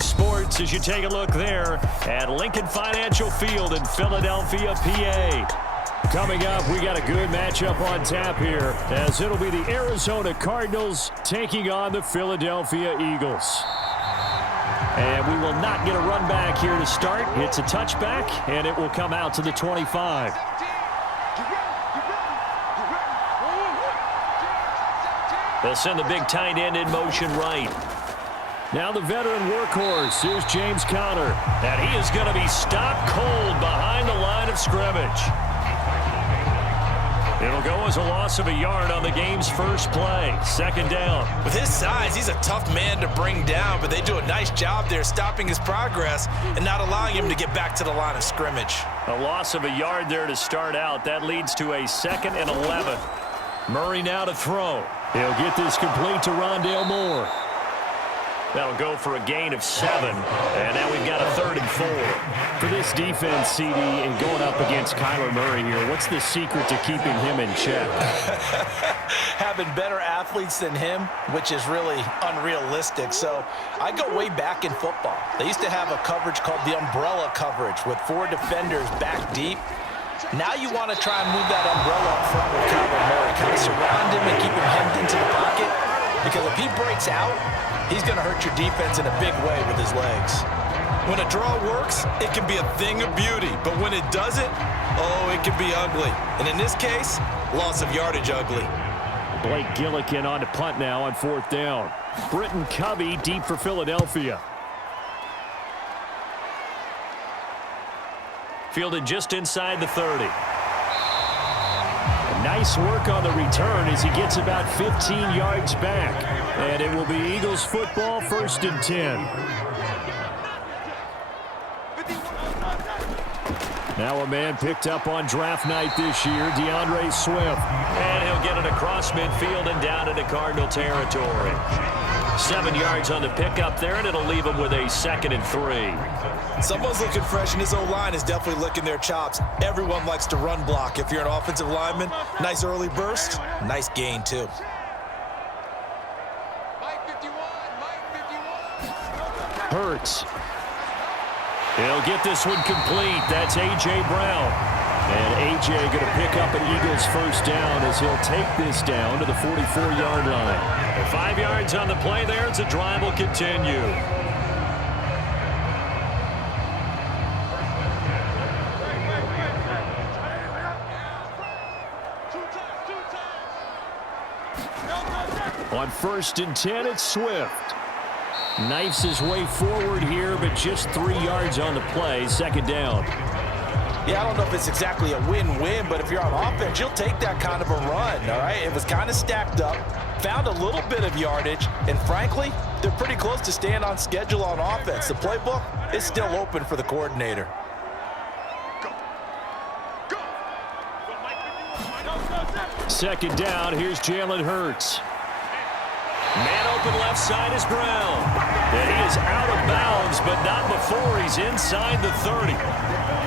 Sports as you take a look there at Lincoln Financial Field in Philadelphia, PA. Coming up, we got a good matchup on tap here as it'll be the Arizona Cardinals taking on the Philadelphia Eagles. And we will not get a run back here to start. It's a touchback, and it will come out to the 25. They'll send the big tight end in motion right. Now the veteran workhorse. Here's James Conner. And he is going to be stopped cold behind the line of scrimmage. It'll go as a loss of a yard on the game's first play. Second down. With his size, he's a tough man to bring down, but they do a nice job there stopping his progress and not allowing him to get back to the line of scrimmage. A loss of a yard there to start out. That leads to a 2nd and 11. Murray now to throw. He'll get this complete to Rondale Moore. That'll go for a gain of 7. And now we've got a 3rd and 4. For this defense, CD, and going up against Kyler Murray here, what's the secret to keeping him in check? Having better athletes than him, which is really unrealistic. So I go way back in football. They used to have a coverage called the umbrella coverage with 4 defenders back deep. Now you want to try and move that umbrella up front with Kyler Murray. Kind of surround him and keep him hemmed into the pocket. Because if he breaks out, he's going to hurt your defense in a big way with his legs. When a draw works, it can be a thing of beauty. But when it doesn't, oh, it can be ugly. And in this case, loss of yardage ugly. Blake Gillikin on to punt now on 4th down. Britton Covey deep for Philadelphia. Fielded just inside the 30. Nice work on the return as he gets about 15 yards back. And it will be Eagles football, 1st and 10. Now a man picked up on draft night this year, DeAndre Swift. And he'll get it across midfield and down into Cardinal territory. 7 yards on the pickup there, and it'll leave him with a 2nd and 3. Someone's looking fresh, and his O-line is definitely licking their chops. Everyone likes to run block. If you're an offensive lineman, nice early burst, nice gain too. Hurts. He'll get this one complete. That's A.J. Brown. And A.J. going to pick up an Eagles 1st down as he'll take this down to the 44-yard line. 5 yards on the play there as the drive will continue. On 1st and 10, it's Swift. Knifes his way forward here, but just 3 yards on the play. 2nd down. Yeah, I don't know if it's exactly a win-win, but if you're on offense, you'll take that kind of a run, all right? It was kind of stacked up, found a little bit of yardage, and frankly, they're pretty close to staying on schedule on offense. The playbook is still open for the coordinator. Second down, here's Jalen Hurts. Man open left side is Brown. And he is out of bounds, but not before he's inside the 30.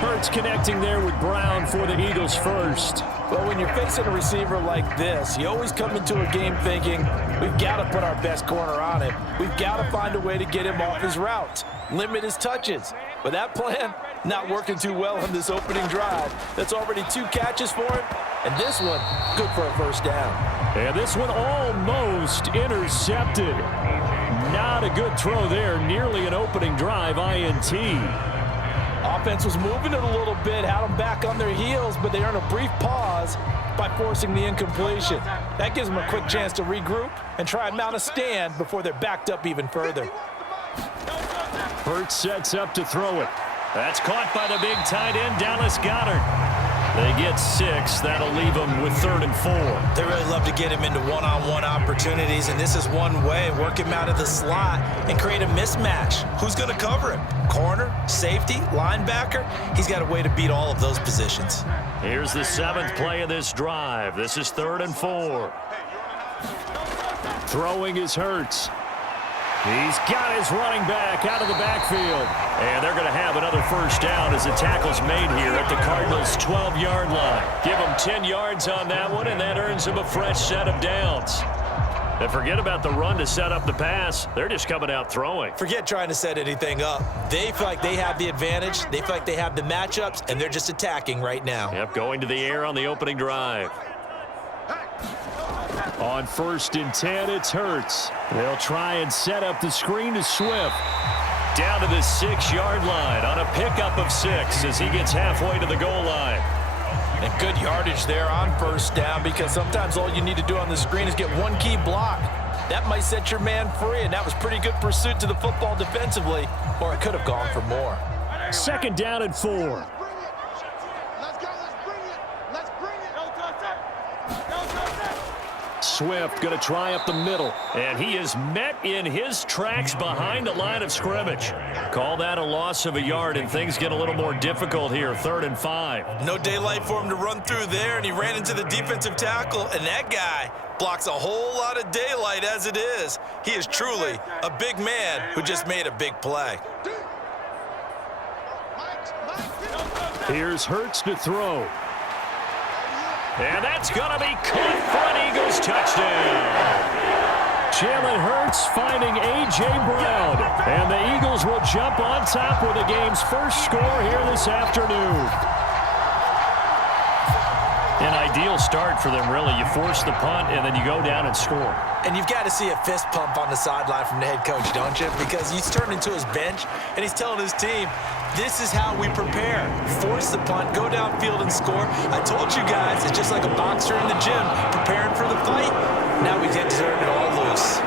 Hurts connecting there with Brown for the Eagles 1st. Well, when you're facing a receiver like this, you always come into a game thinking, we've got to put our best corner on him. We've got to find a way to get him off his routes, limit his touches. But that plan, not working too well on this opening drive. That's already 2 catches for him, and this one, good for a 1st down. And this one almost intercepted. Not a good throw there. Nearly an opening drive, INT. Offense was moving it a little bit, had them back on their heels, but they earned a brief pause by forcing the incompletion. That gives them a quick chance to regroup and try and mount a stand before they're backed up even further. Hurts sets up to throw it. That's caught by the big tight end, Dallas Goedert. They get 6. That'll leave them with 3rd and 4. They really love to get him into one-on-one opportunities, and this is one way. Work him out of the slot and create a mismatch. Who's going to cover him? Corner, safety, linebacker? He's got a way to beat all of those positions. Here's the 7th play of this drive. This is 3rd and 4. Throwing is Hurts. He's got his running back out of the backfield. And they're going to have another 1st down as the tackle's made here at the Cardinals' 12-yard line. Give them 10 yards on that one, and that earns them a fresh set of downs. And forget about the run to set up the pass. They're just coming out throwing. Forget trying to set anything up. They feel like they have the advantage. They feel like they have the matchups, and they're just attacking right now. Yep, going to the air on the opening drive. On 1st and 10, it's Hurts. They'll try and set up the screen to Swift. Down to the 6-yard line on a pickup of 6 as he gets halfway to the goal line. And good yardage there on 1st down, because sometimes all you need to do on the screen is get one key block. That might set your man free, and that was pretty good pursuit to the football defensively, or it could have gone for more. 2nd down and 4. Swift going to try up the middle, and he is met in his tracks behind the line of scrimmage. Call that a loss of a yard, and things get a little more difficult here. 3rd and 5. No daylight for him to run through there, and he ran into the defensive tackle, and that guy blocks a whole lot of daylight as it is. He is truly a big man who just made a big play. Here's Hurts to throw. And that's going to be caught for an Eagles touchdown. Jalen Hurts finding A.J. Brown. And the Eagles will jump on top with the game's first score here this afternoon. An ideal start for them, really. You force the punt, and then you go down and score. And you've got to see a fist pump on the sideline from the head coach, don't you? Because he's turned into his bench, and he's telling his team, this is how we prepare. Force the punt, go downfield and score. I told you guys, it's just like a boxer in the gym preparing for the fight. Now we get to turn it all loose.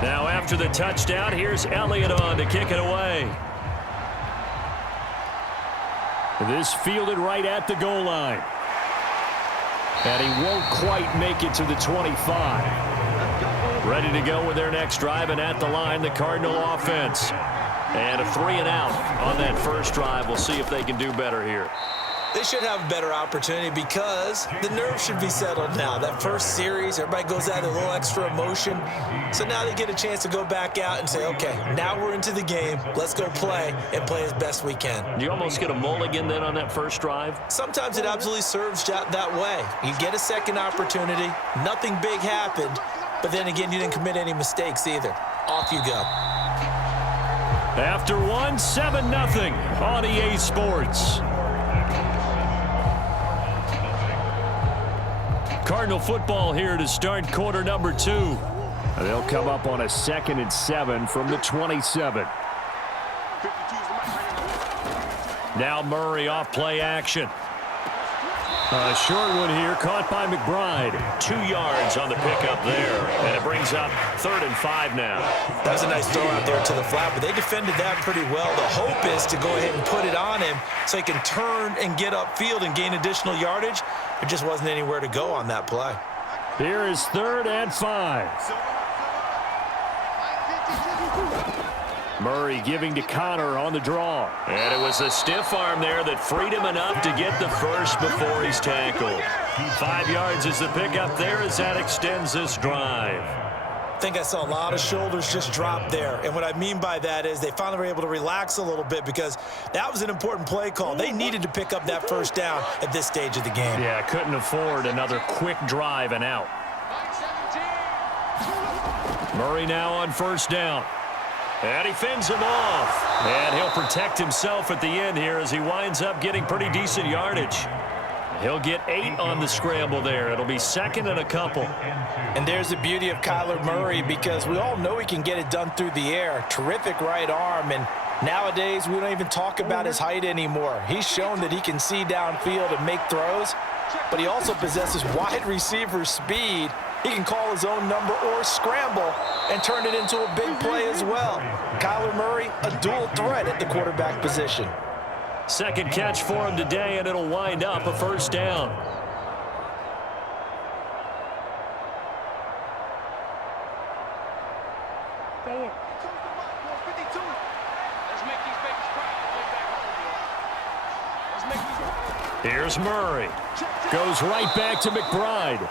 Now after the touchdown, here's Elliott on to kick it away. This fielded right at the goal line. And he won't quite make it to the 25. Ready to go with their next drive, and at the line, the Cardinal offense. And a 3-and-out on that first drive. We'll see if they can do better here. They should have a better opportunity because the nerves should be settled now. That first series, everybody goes out with a little extra emotion. So now they get a chance to go back out and say, okay, now we're into the game. Let's go play and play as best we can. Do you almost get a mulligan then on that first drive? Sometimes it absolutely serves that way. You get a second opportunity. Nothing big happened. But then again, you didn't commit any mistakes either. Off you go. After one, 7-0 on EA Sports. Cardinal football here to start quarter number 2. They'll come up on a 2nd and 7 from the 27. Now Murray off play action. A short one here, caught by McBride. 2 yards on the pickup there, and it brings up 3rd and 5 now. That was a nice throw out there to the flat, but they defended that pretty well. The hope is to go ahead and put it on him so he can turn and get upfield and gain additional yardage. There just wasn't anywhere to go on that play. Here is 3rd and 5. Murray giving to Connor on the draw. And it was a stiff arm there that freed him enough to get the first before he's tackled. 5 yards is the pickup there as that extends this drive. I think I saw a lot of shoulders just drop there. And what I mean by that is they finally were able to relax a little bit because that was an important play call. They needed to pick up that first down at this stage of the game. Yeah, couldn't afford another quick drive and out. Murray now on 1st down. And he fends him off. And he'll protect himself at the end here as he winds up getting pretty decent yardage. He'll get 8 on the scramble there. It'll be 2nd and a couple. And there's the beauty of Kyler Murray because we all know he can get it done through the air. Terrific right arm. And nowadays, we don't even talk about his height anymore. He's shown that he can see downfield and make throws. But he also possesses wide receiver speed. He can call his own number or scramble and turn it into a big play as well. Kyler Murray, a dual threat at the quarterback position. Second catch for him today, and it'll wind up a first down. Here's Murray. Goes right back to McBride.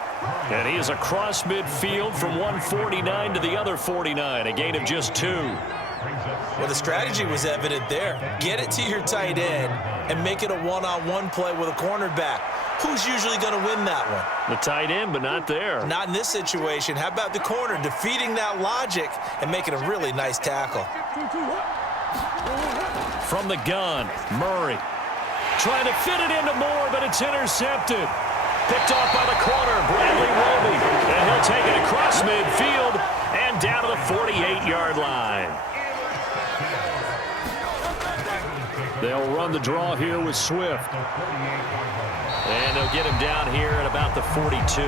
And he is across midfield from 149 to the other 49. A gain of just 2. Well, the strategy was evident there. Get it to your tight end and make it a one-on-one play with a cornerback. Who's usually going to win that one? The tight end, but not there. Not in this situation. How about the corner defeating that logic and making a really nice tackle? From the gun, Murray. Trying to fit it into Moore, but it's intercepted. Picked off by the corner, Bradley Roby. And he'll take it across midfield and down to the 48-yard line. They'll run the draw here with Swift. And they'll get him down here at about the 42.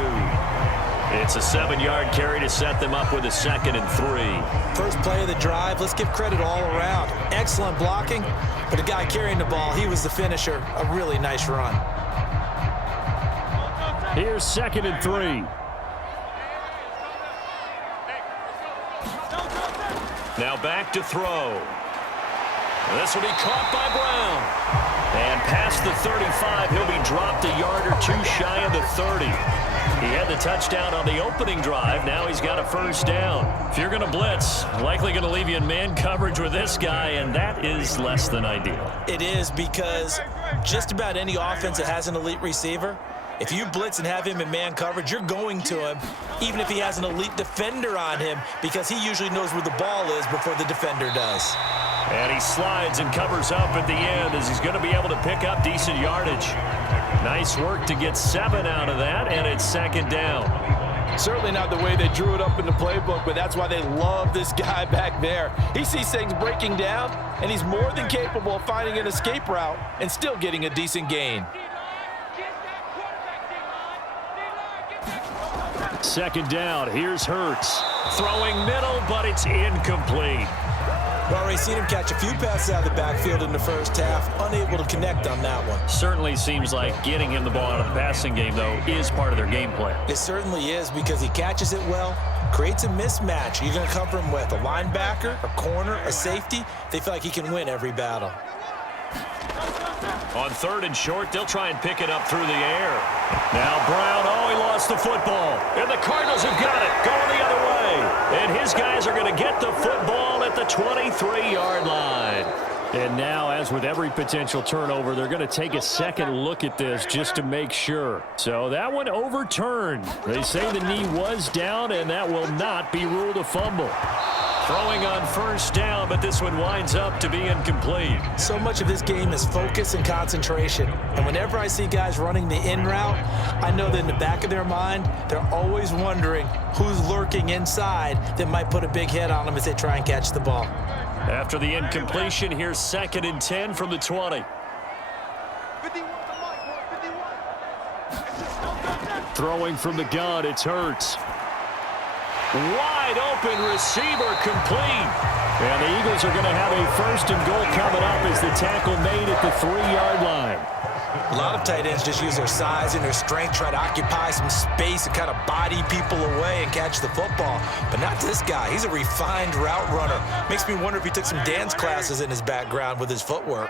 It's a 7-yard carry to set them up with a 2nd and 3. First play of the drive, let's give credit all around. Excellent blocking, but the guy carrying the ball, he was the finisher. A really nice run. Here's 2nd and 3. Now back to throw. This will be caught by Brown. And past the 35, he'll be dropped a yard or 2 shy of the 30. He had the touchdown on the opening drive. Now he's got a first down. If you're going to blitz, likely going to leave you in man coverage with this guy, and that is less than ideal. It is, because just about any offense that has an elite receiver, if you blitz and have him in man coverage, you're going to him, even if he has an elite defender on him, because he usually knows where the ball is before the defender does. And he slides and covers up at the end as he's going to be able to pick up decent yardage. Nice work to get 7 out of that, and it's 2nd down. Certainly not the way they drew it up in the playbook, but that's why they love this guy back there. He sees things breaking down, and he's more than capable of finding an escape route and still getting a decent gain. 2nd down. Here's Hurts. Throwing middle, but it's incomplete. We've already seen him catch a few passes out of the backfield in the first half, unable to connect on that one. Certainly seems like getting him the ball out of the passing game, though, is part of their game plan. It certainly is, because he catches it well, creates a mismatch. You're going to cover him with a linebacker, a corner, a safety. They feel like he can win every battle. On 3rd and short, they'll try and pick it up through the air. Now Brown, he lost the football. And the Cardinals have got it, going the other way. And his guys are going to get the football at the 23-yard line. And now, as with every potential turnover, they're going to take a second look at this just to make sure. So that one overturned. They say the knee was down, and that will not be ruled a fumble. Throwing on first down, but this one winds up to be incomplete. So much of this game is focus and concentration. And whenever I see guys running the in route, I know that in the back of their mind, they're always wondering who's lurking inside that might put a big hit on them as they try and catch the ball. After the incompletion, here's 2nd and 10 from the 20. Throwing from the gun, it's Hurts. Wide open receiver, complete. And the Eagles are going to have a 1st and goal coming up as the tackle made at the 3-yard line. A lot of tight ends just use their size and their strength, try to occupy some space and kind of body people away and catch the football. But not this guy. He's a refined route runner. Makes me wonder if he took some dance classes in his background with his footwork.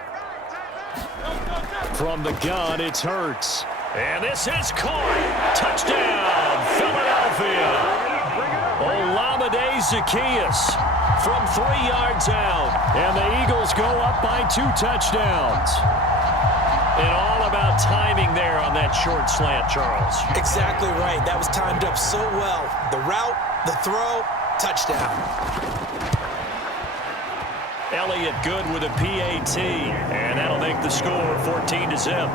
From the gun, it's Hurts. And this is caught. Touchdown, Philadelphia. Olamide Zaccheaus from 3 yards out. And the Eagles go up by 2 touchdowns. And all about timing there on that short slant, Charles. Exactly right. That was timed up so well. The route, the throw, touchdown. Elliott good with a PAT. And that'll make the score 14-0.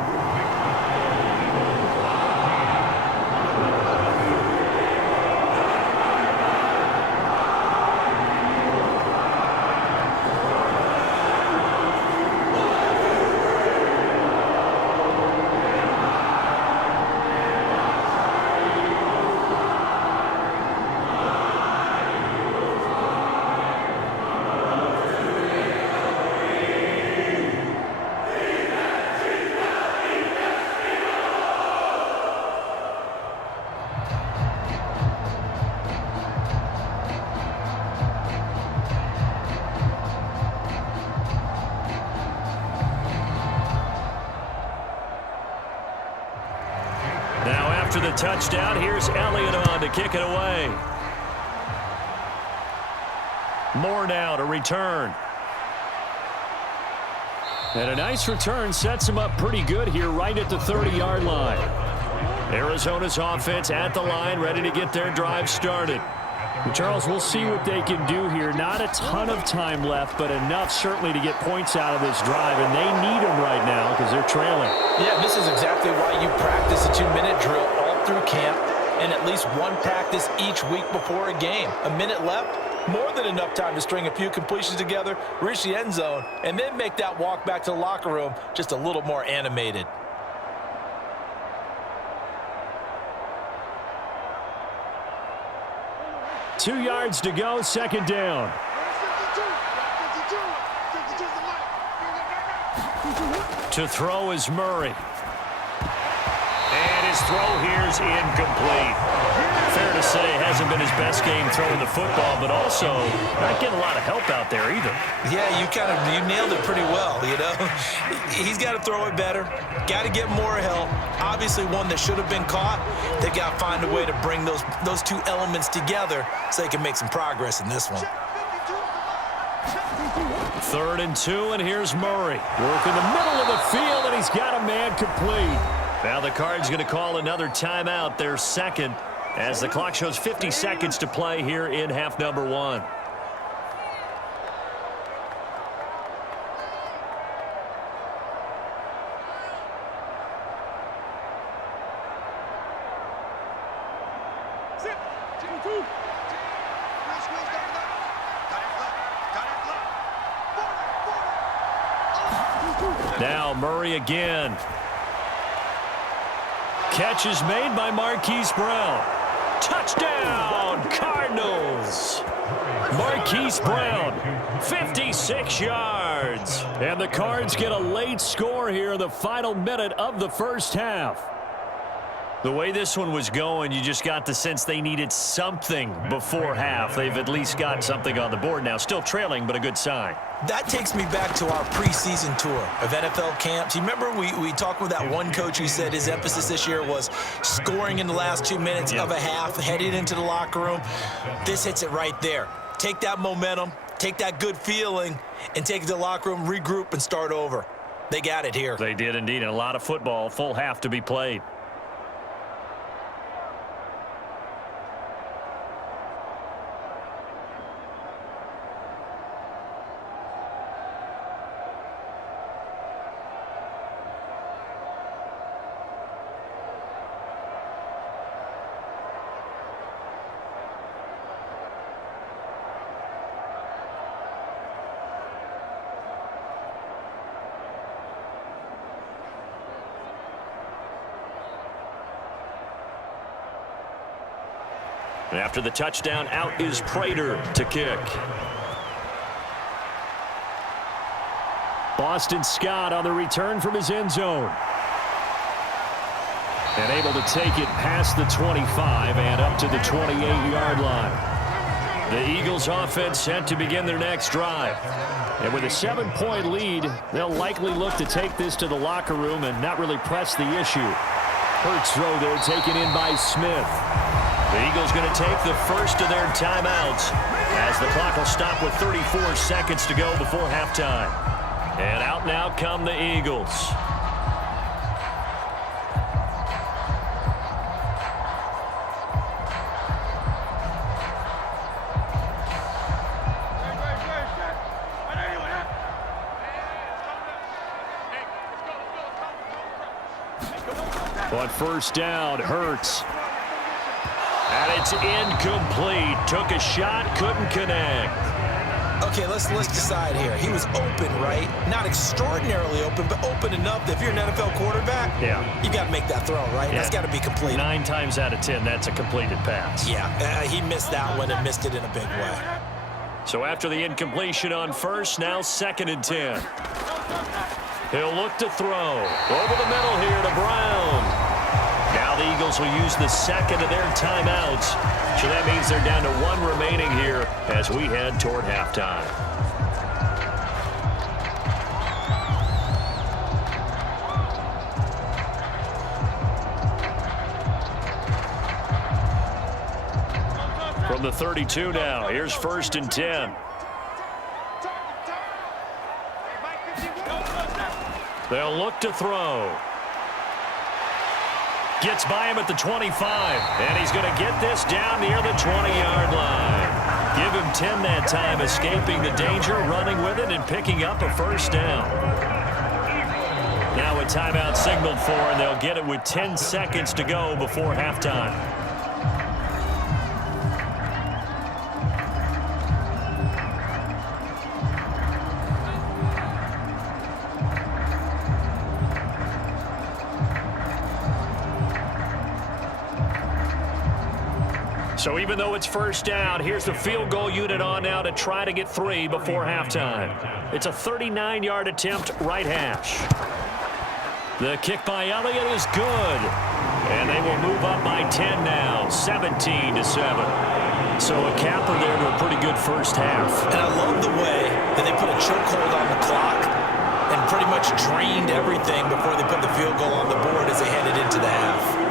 After the touchdown, here's Elliott on to kick it away. Moore now to return. And a nice return sets him up pretty good here right at the 30-yard line. Arizona's offense at the line, ready to get their drive started. Charles, we'll see what they can do here. Not a ton of time left, but enough certainly to get points out of this drive, and they need them right now because they're trailing. Yeah, this is exactly why you practice a 2-minute drill all through camp and at least one practice each week before a game. A minute left, more than enough time to string a few completions together, reach the end zone, and then make that walk back to the locker room just a little more animated. Two yards to go, second down. To throw is Murray. And his throw here is incomplete. Fair to say, hasn't been his best game throwing the football, but also not getting a lot of help out there either. Yeah, you nailed it pretty well, you know. He's got to throw it better, got to get more help. Obviously one that should have been caught. They've got to find a way to bring those two elements together so they can make some progress in this one. 3rd and 2, and here's Murray. Working the middle of the field, and he's got a man complete. Now the Cards going to call another timeout, their second, as the clock shows 50 seconds to play here in half number 1. Now Murray again. Catch is made by Marquise Brown. Touchdown, Cardinals. Marquise Brown, 56 yards. And the Cards get a late score here in the final minute of the first half. The way this one was going, you just got the sense they needed something before half. They've at least got something on the board now. Still trailing, but a good sign. That takes me back to our preseason tour of NFL camps. You remember we talked with that one coach who said his emphasis this year was scoring in the last 2 minutes of a half, heading into the locker room. This hits it right there. Take that momentum, take that good feeling, and take it to the locker room, regroup, and start over. They got it here. They did indeed, and a lot of football, full half to be played. After the touchdown, out is Prater to kick. Boston Scott on the return from his end zone. And able to take it past the 25 and up to the 28-yard line. The Eagles offense set to begin their next drive. And with a 7-point lead, they'll likely look to take this to the locker room and not really press the issue. Hurts throw there taken in by Smith. The Eagles going to take the first of their timeouts as the clock will stop with 34 seconds to go before halftime. And out now come the Eagles. On first down, Hurts. And it's incomplete. Took a shot, couldn't connect. Okay, let's decide here. He was open, right? Not extraordinarily open, but open enough that if you're an NFL quarterback, you got to make that throw, right? Yeah. That's got to be complete. 9 times out of 10, that's a completed pass. Yeah, he missed that one and missed it in a big way. So after the incompletion on first, now 2nd and 10. He'll look to throw. Over the middle here to Brown. Now the Eagles will use the second of their timeouts. So that means they're down to 1 remaining here as we head toward halftime. the 32 now. Here's 1st and 10. They'll look to throw. Gets by him at the 25, and he's going to get this down near the 20-yard line. Give him 10 that time, escaping the danger, running with it, and picking up a 1st down. Now a timeout signaled for, and they'll get it with 10 seconds to go before halftime. So even though it's 1st down, here's the field goal unit on now to try to get 3 before halftime. It's a 39-yard attempt, right hash. The kick by Elliott is good. And they will move up by 10 now, 17-7. So a capper there to a pretty good first half. And I love the way that they put a chokehold on the clock and pretty much drained everything before they put the field goal on the board as they headed into the half.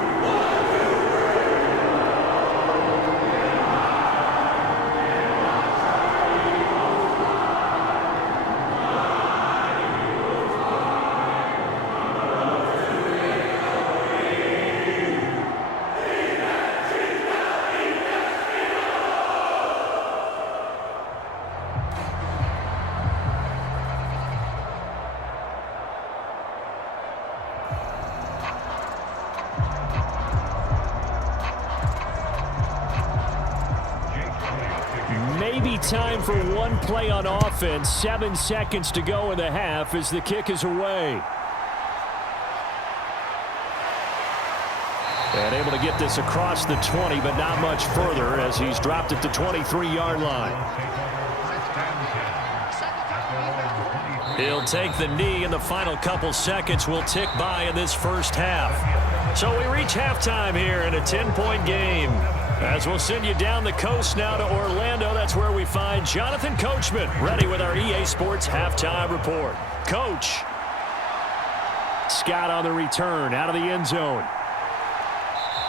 Maybe time for one play on offense. 7 seconds to go in the half as the kick is away. And able to get this across the 20, but not much further as he's dropped it to 23-yard line. He'll take the knee, and the final couple seconds will tick by in this first half. So we reach halftime here in a 10-point game. As we'll send you down the coast now to Orlando, that's where we find Jonathan Coachman, ready with our EA Sports Halftime Report. Coach. Scott on the return, out of the end zone.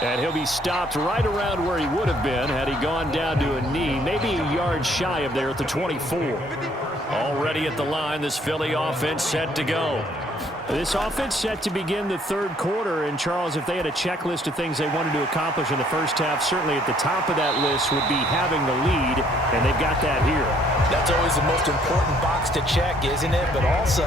And he'll be stopped right around where he would have been had he gone down to a knee, maybe a yard shy of there at the 24. Already at the line, this Philly offense set to go. This offense set to begin the 3rd quarter, and Charles, if they had a checklist of things they wanted to accomplish in the first half, certainly at the top of that list would be having the lead, and they've got that here. That's always the most important box to check, isn't it? But also,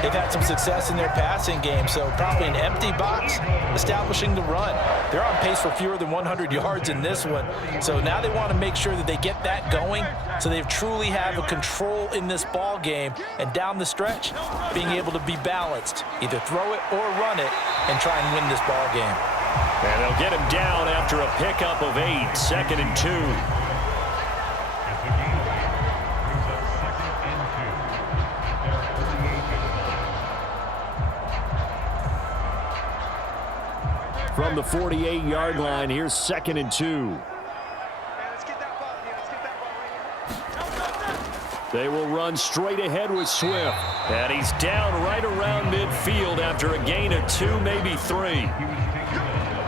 they've had some success in their passing game, so probably an empty box, establishing the run. They're on pace for fewer than 100 yards in this one, so now they want to make sure that they get that going so they truly have a control in this ball game, and down the stretch, being able to be balanced, either throw it or run it, and try and win this ball game. And they'll get him down after a pickup of 8, 2nd and 2. From the 48-yard line, here's 2nd and 2. They will run straight ahead with Swift. And he's down right around midfield after a gain of 2, maybe 3.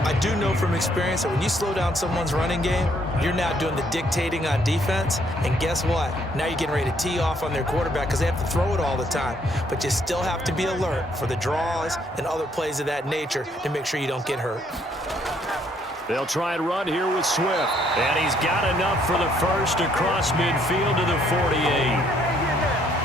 I do know from experience that when you slow down someone's running game, you're now doing the dictating on defense. And guess what? Now you're getting ready to tee off on their quarterback because they have to throw it all the time. But you still have to be alert for the draws and other plays of that nature to make sure you don't get hurt. They'll try and run here with Swift. And he's got enough for the first across midfield to the 48.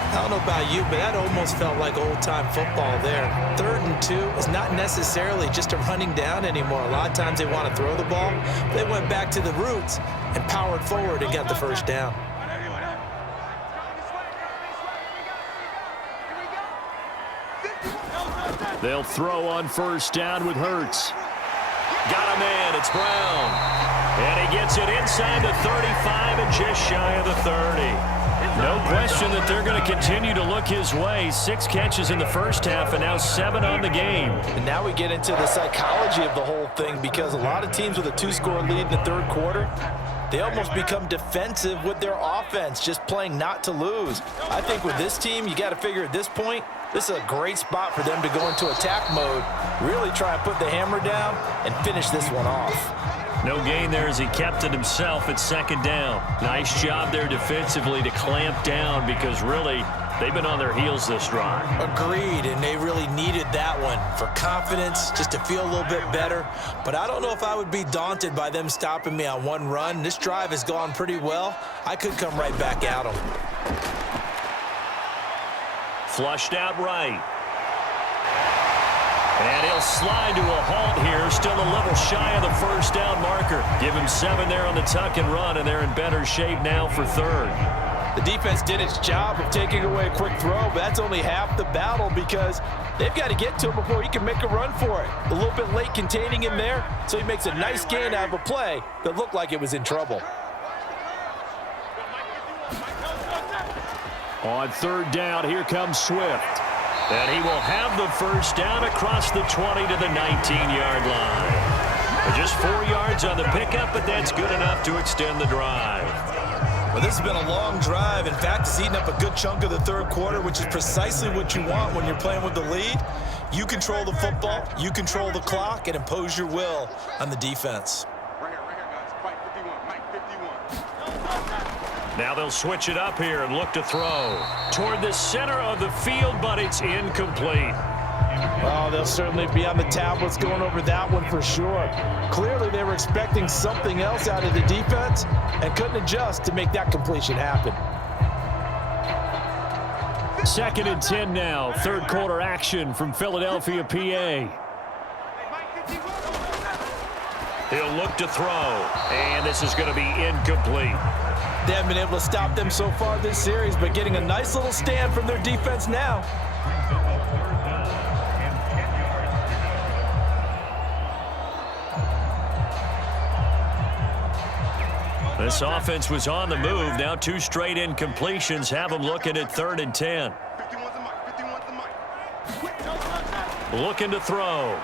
I don't know about you, but that almost felt like old-time football there. 3rd and 2 is not necessarily just a running down anymore. A lot of times they want to throw the ball. They went back to the roots and powered forward and got the first down. They'll throw on 1st down with Hurts. Got a man, it's Brown. And he gets it inside the 35 and just shy of the 30. No question that they're going to continue to look his way. 6 catches in the first half and now 7 on the game. And now we get into the psychology of the whole thing because a lot of teams with a 2-score lead in the 3rd quarter, they almost become defensive with their offense, just playing not to lose. I think with this team, you got to figure at this point, this is a great spot for them to go into attack mode, really try and put the hammer down and finish this one off. No gain there as he kept it himself at second down. Nice job there defensively to clamp down because really they've been on their heels this drive. Agreed, and they really needed that one for confidence, just to feel a little bit better. But I don't know if I would be daunted by them stopping me on one run. This drive has gone pretty well. I could come right back at them. Flushed out right. And he'll slide to a halt here, still a little shy of the first down marker. Give him 7 there on the tuck and run, and they're in better shape now for third. The defense did its job of taking away a quick throw, but that's only half the battle because they've got to get to him before he can make a run for it. A little bit late containing him there, so he makes a nice gain out of a play that looked like it was in trouble. On third down, here comes Swift. And he will have the first down across the 20 to the 19-yard line. Just 4 yards on the pickup, but that's good enough to extend the drive. Well, this has been a long drive. In fact, it's eaten up a good chunk of the third quarter, which is precisely what you want when you're playing with the lead. You control the football, you control the clock, and impose your will on the defense. Now they'll switch it up here and look to throw toward the center of the field, but it's incomplete. Oh, they'll certainly be on the tablets going over that one for sure. Clearly, they were expecting something else out of the defense and couldn't adjust to make that completion happen. 2nd and 10 now. Third quarter action from Philadelphia, PA. He'll look to throw, and this is going to be incomplete. They haven't been able to stop them so far this series, but getting a nice little stand from their defense now. This offense was on the move. Now 2 straight incompletions have them looking at 3rd and 10. Looking to throw.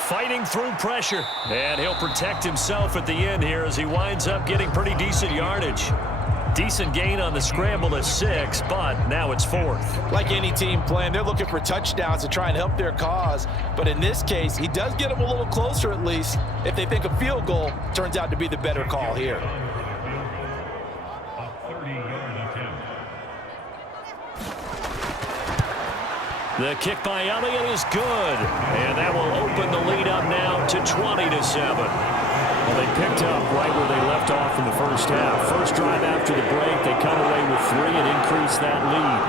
Fighting through pressure. And he'll protect himself at the end here as he winds up getting pretty decent yardage. Decent gain on the scramble to 6, but now it's 4th. Like any team playing, they're looking for touchdowns to try and help their cause. But in this case, he does get them a little closer at least if they think a field goal turns out to be the better call here. The kick by Elliott is good, and that will open the lead up now to 20-7. Well, they picked up right where they left off in the first half. First drive after the break, they come away with 3 and increase that lead.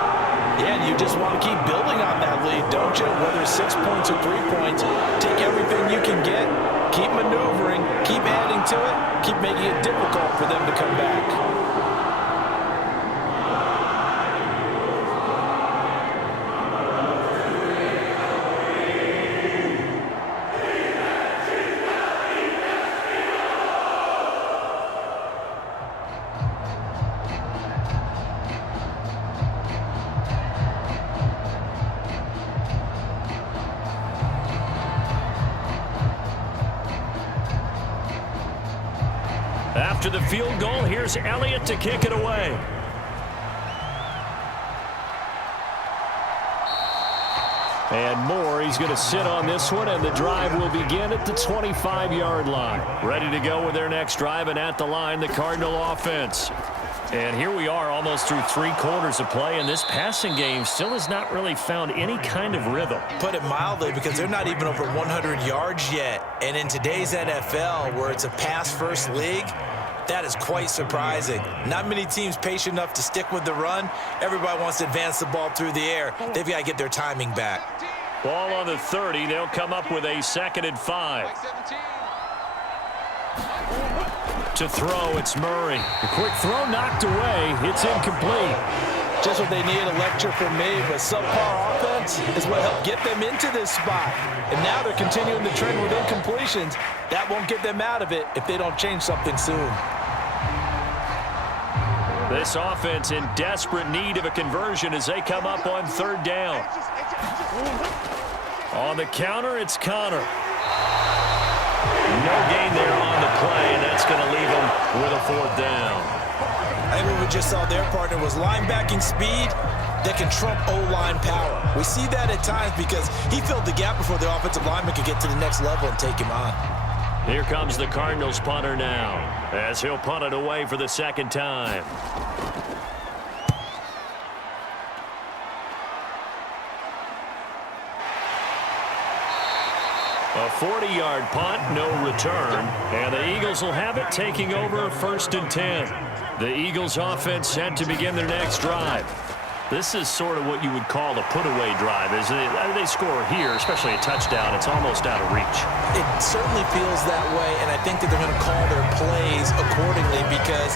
Yeah, and you just want to keep building on that lead, don't you? Whether it's 6 points or 3 points, take everything you can get, keep maneuvering, keep adding to it, keep making it difficult for them to come back. After the field goal, here's Elliott to kick it away. And Moore, he's going to sit on this one, and the drive will begin at the 25-yard line. Ready to go with their next drive, and at the line, the Cardinal offense. And here we are almost through 3 quarters of play, and this passing game still has not really found any kind of rhythm. Put it mildly, because they're not even over 100 yards yet. And in today's NFL, where it's a pass-first league, that is quite surprising. Not many teams patient enough to stick with the run. Everybody wants to advance the ball through the air. They've got to get their timing back. Ball on the 30. They'll come up with a 2nd and 5. To throw, it's Murray. The quick throw knocked away. It's incomplete. Just what they need, a lecture from me, but subpar offense is what helped get them into this spot. And now they're continuing the trend with incompletions. That won't get them out of it if they don't change something soon. This offense in desperate need of a conversion as they come up on 3rd down. On the counter, it's Connor. No gain there on the play, and that's going to leave them with a 4th down. I think what we just saw their partner was linebacking speed that can trump O-line power. We see that at times because he filled the gap before the offensive lineman could get to the next level and take him on. Here comes the Cardinals punter now, as he'll punt it away for the second time. A 40-yard punt, no return, and the Eagles will have it, taking over 1st and 10. The Eagles offense set to begin their next drive. This is sort of what you would call a put-away drive, isn't it? I mean, they score here, especially a touchdown. It's almost out of reach. It certainly feels that way, and I think that they're going to call their plays accordingly because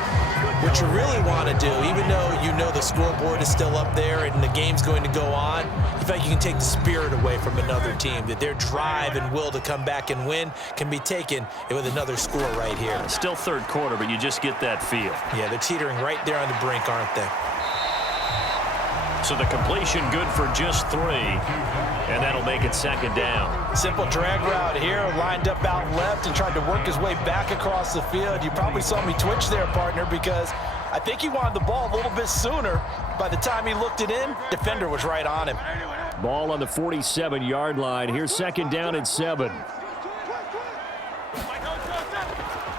what you really want to do, even though you know the scoreboard is still up there and the game's going to go on, in fact, you can take the spirit away from another team, that their drive and will to come back and win can be taken with another score right here. Still third quarter, but you just get that feel. Yeah, they're teetering right there on the brink, aren't they? So the completion good for just 3, and that'll make it 2nd down. Simple drag route here, lined up out left and tried to work his way back across the field. You probably saw me twitch there, partner, because I think he wanted the ball a little bit sooner. By the time he looked it in, defender was right on him. Ball on the 47-yard line. Here's 2nd down and 7.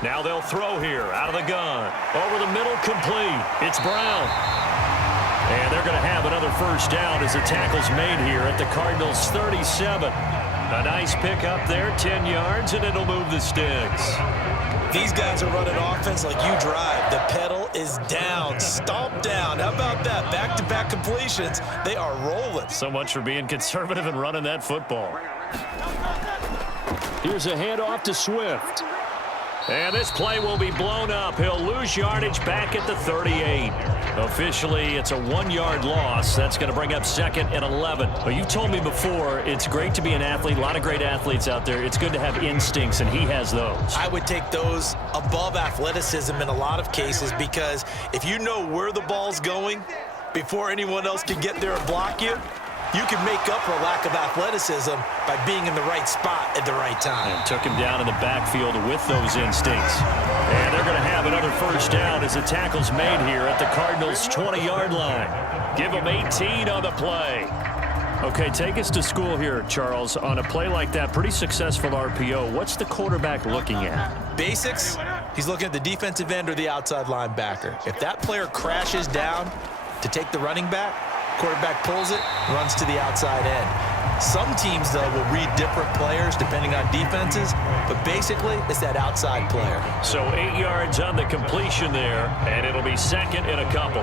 Now they'll throw here, out of the gun. Over the middle, complete. It's Brown. And they're going to have another 1st down as the tackle's made here at the Cardinals' 37. A nice pickup there, 10 yards, and it'll move the sticks. These guys are running offense like you drive. The pedal is down, stomp down. How about that? Back-to-back completions. They are rolling. So much for being conservative and running that football. Here's a handoff to Swift. And this play will be blown up. He'll lose yardage back at the 38. Officially, it's a 1-yard loss. That's going to bring up 2nd and 11. But you've told me before, it's great to be an athlete. A lot of great athletes out there. It's good to have instincts, and he has those. I would take those above athleticism in a lot of cases because if you know where the ball's going before anyone else can get there and block you, you can make up for a lack of athleticism by being in the right spot at the right time. And took him down in the backfield with those instincts. And they're going to have another 1st down as the tackle's made here at the Cardinals' 20-yard line. Give them 18 on the play. Okay, take us to school here, Charles. On a play like that, pretty successful RPO. What's the quarterback looking at? Basics. He's looking at the defensive end or the outside linebacker. If that player crashes down to take the running back, quarterback pulls it, runs to the outside end. Some teams, though, will read different players depending on defenses, but basically it's that outside player. So 8 yards on the completion there, and it'll be 2nd and a couple.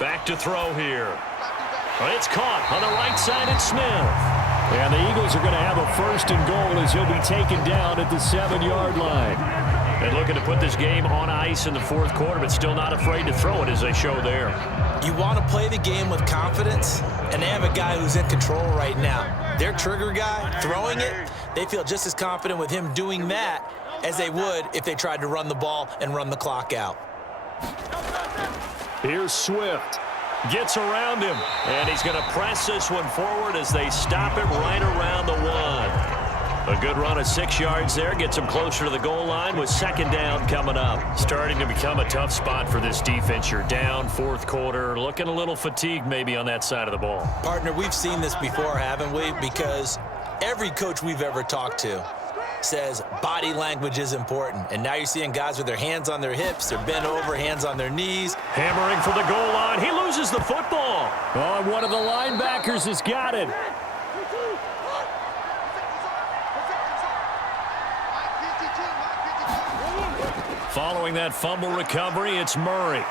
Back to throw here. It's caught on the right side at Smith. And the Eagles are going to have a 1st and goal as he'll be taken down at the 7-yard line. And looking to put this game on ice in the 4th quarter, but still not afraid to throw it as they show there. You want to play the game with confidence, and they have a guy who's in control right now. Their trigger guy, throwing it, they feel just as confident with him doing that as they would if they tried to run the ball and run the clock out. Here's Swift. Gets around him, and he's going to press this one forward as they stop him right around the 1. A good run of 6 yards there, gets him closer to the goal line with 2nd down coming up. Starting to become a tough spot for this defense. You're down 4th quarter, looking a little fatigued maybe on that side of the ball. Partner, we've seen this before, haven't we? Because every coach we've ever talked to says body language is important. And now you're seeing guys with their hands on their hips, they're bent over, hands on their knees. Hammering for the goal line. He loses the football. Oh, one of the linebackers has got it. Following that fumble recovery, it's Murray.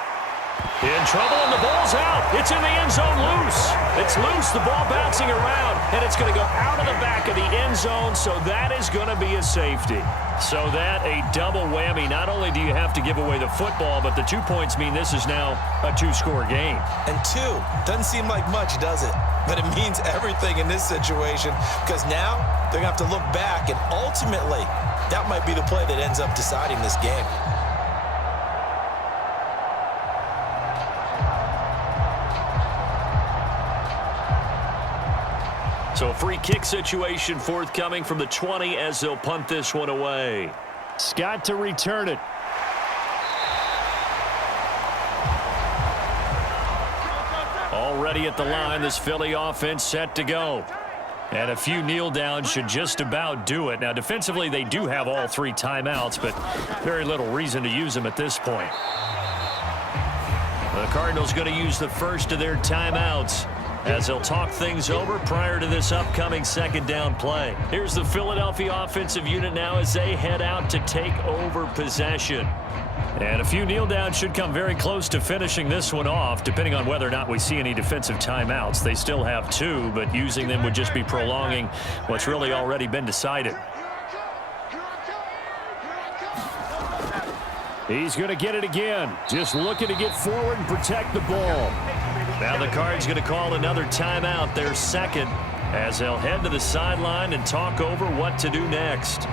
In trouble, and the ball's out. It's in the end zone loose. It's loose, the ball bouncing around, and it's going to go out of the back of the end zone, so that is going to be a safety. So that, a double whammy. Not only do you have to give away the football, but the 2 points mean this is now a 2-score game. And 2 doesn't seem like much, does it? But it means everything in this situation because now they're going to have to look back, and ultimately that might be the play that ends up deciding this game. So a free kick situation forthcoming from the 20 as they'll punt this one away. Scott to return it. Already at the line, this Philly offense set to go. And a few kneel downs should just about do it. Now, defensively, they do have all 3 timeouts, but very little reason to use them at this point. The Cardinals going to use the first of their timeouts as they'll talk things over prior to this upcoming second down play. Here's the Philadelphia offensive unit now as they head out to take over possession. And a few kneel downs should come very close to finishing this one off, depending on whether or not we see any defensive timeouts. They still have 2, but using them would just be prolonging what's really already been decided. He's going to get it again. Just looking to get forward and protect the ball. Now the Cards going to call another timeout, their second, as they'll head to the sideline and talk over what to do next.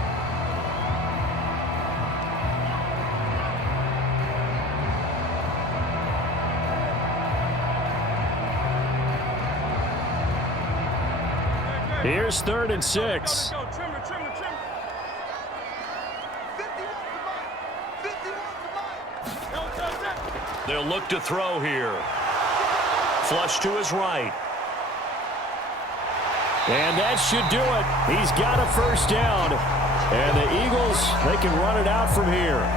Here's 3rd and 6. They'll look to throw here. Flush to his right. And that should do it. He's got a first down. And the Eagles, they can run it out from here.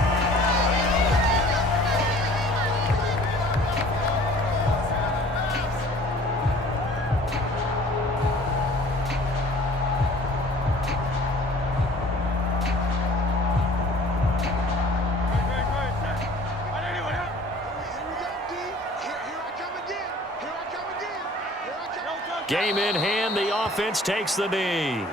Game in hand, the offense takes the knee.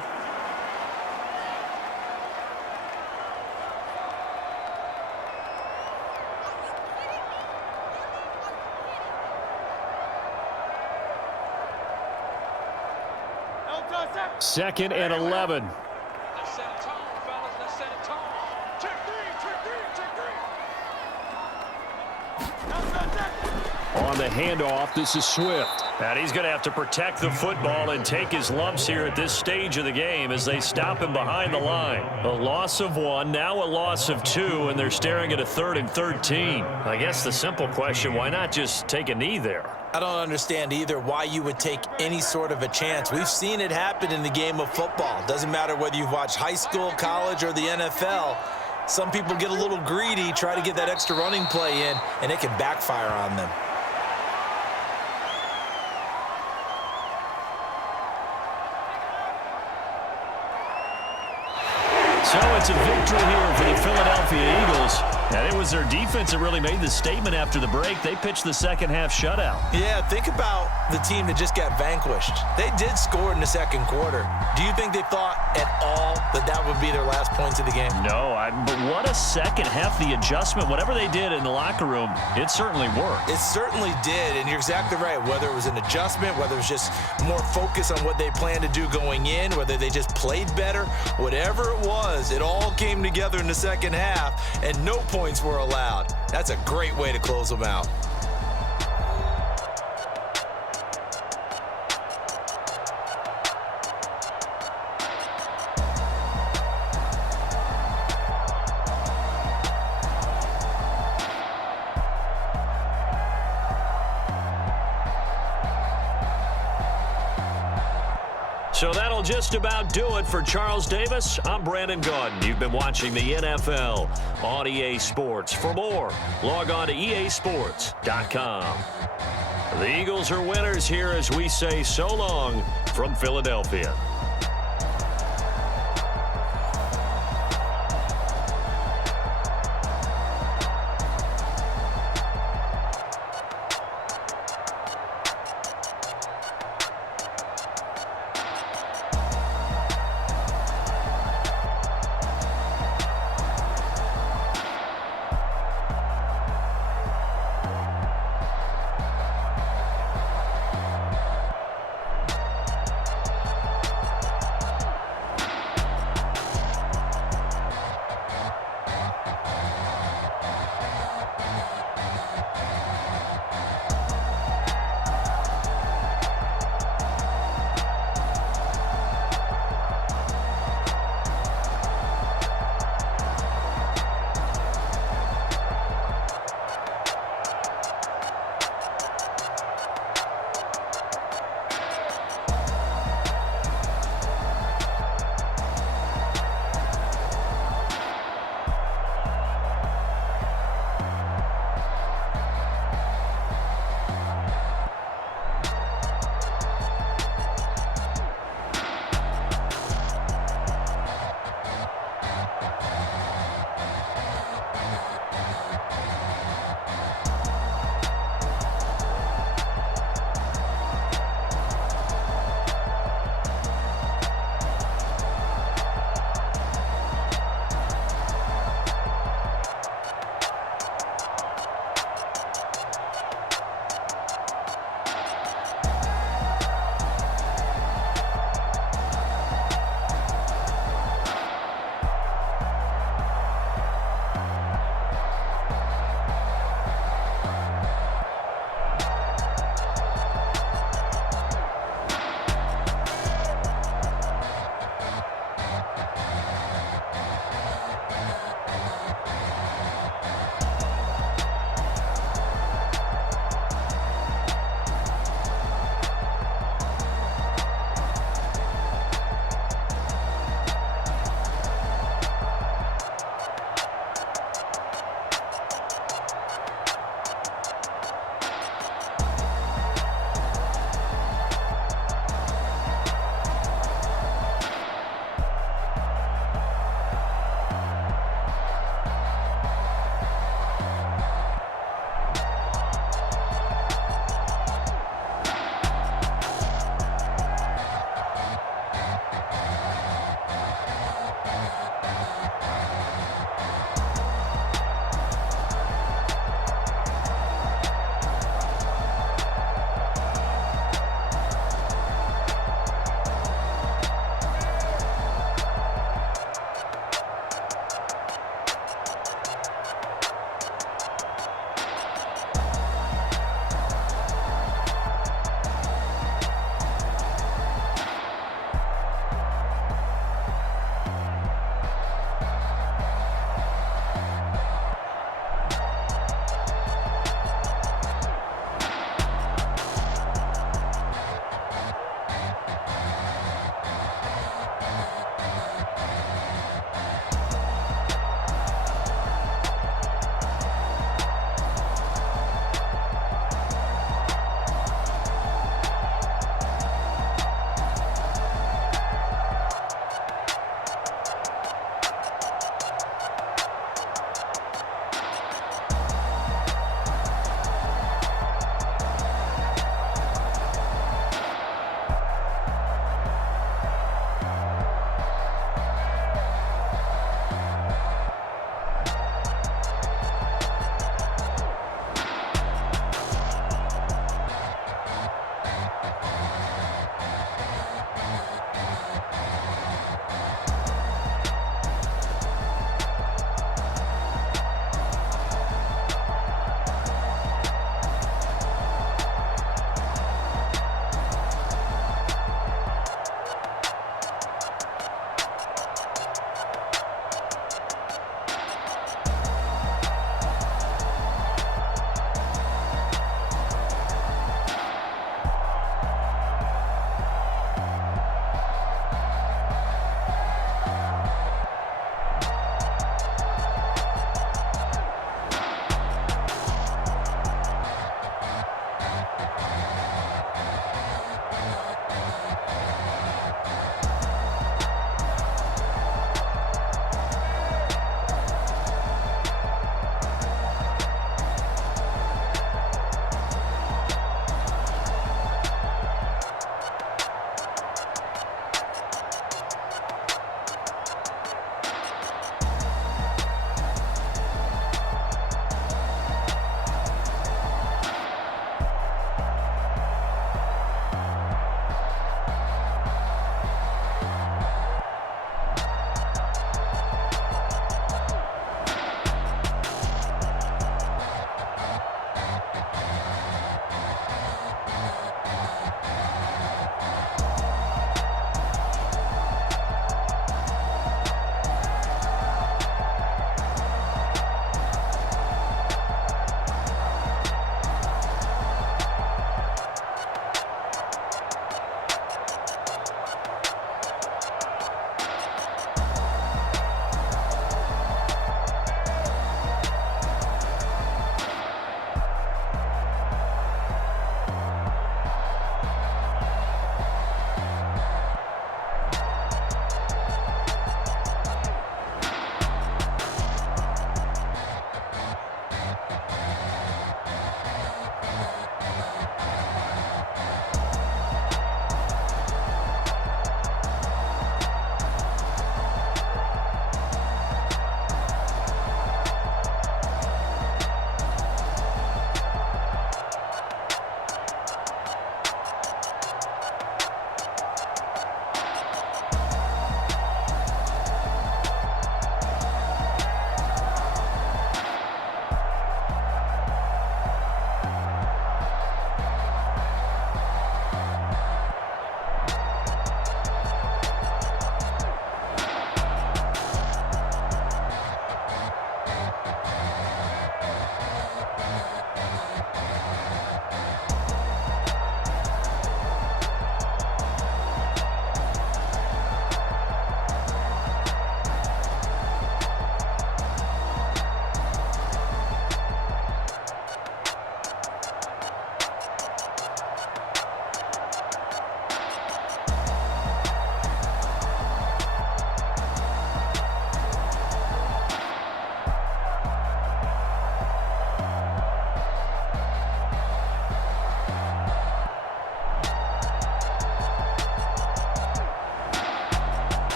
Second and 11. On the handoff, this is Swift. And he's going to have to protect the football and take his lumps here at this stage of the game as they stop him behind the line. A loss of 1, now a loss of 2, and they're staring at a 3rd and 13. I guess the simple question, why not just take a knee there? I don't understand either why you would take any sort of a chance. We've seen it happen in the game of football. Doesn't matter whether you've watched high school, college, or the NFL. Some people get a little greedy, try to get that extra running play in, and it can backfire on them. So it's a victory here for the Philadelphia Eagles. And it was their defense that really made the statement after the break. They pitched the second half shutout. Yeah, think about the team that just got vanquished. They did score in the second quarter. Do you think they thought at all that that would be their last points of the game? No, but what a second half. The adjustment, whatever they did in the locker room, it certainly worked. It certainly did, and you're exactly right. Whether it was an adjustment, whether it was just more focus on what they planned to do going in, whether they just played better, whatever it was, it all came together in the second half, and no points were allowed. That's a great way to close them out. So that'll just about do it for Charles Davis. I'm Brandon Gaudin. You've been watching the NFL on EA Sports. For more, log on to easports.com. The Eagles are winners here as we say so long from Philadelphia.